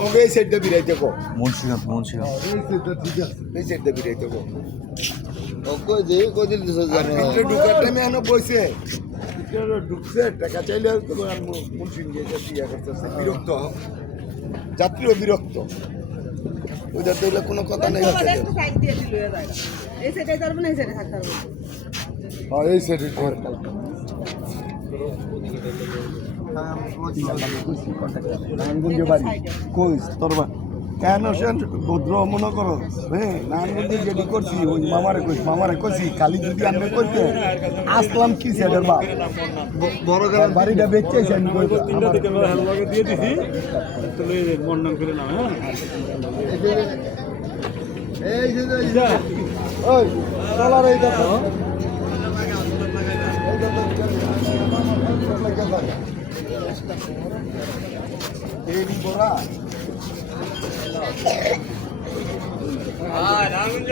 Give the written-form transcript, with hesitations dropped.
ওকে এই সাইডটা বিরাইতে কো মুন্সিগঞ্জ মুন্সিগঞ্জ এই সাইডটা বিরাইতে কো কই দে কই দিল জানে ভিতরে ঢুকার টাইমে এখনো বইছে ভিতরে ঢুকছে টাকা চাইলে তো মুন্সিন গিয়ে ইয়া করতেছে বিরক্ত যাত্রীও বিরক্ত ওদের তো এগুলো কোনো কথা নেই এই সাইডে যাবে না এই সাইডে থাকতে হবে হ্যাঁ এই সাইডে ঘর নারায়ণগঞ্জে বাড়ি কইস তোর কেন সেন ভদ্র মনে করো হ্যাঁ নারায়ণগঞ্জে যেটি করছি ওই মামারে কইছি কালি যদি আমি করতে আসলাম কি সেটার বা বড় বাড়িটা বেচতেছি আমি দিয়ে দিছি তাহলে বর্ণন করে না হ্যাঁ এই যে ওই চলার এই দেখো এই বড়া রামঞ্জ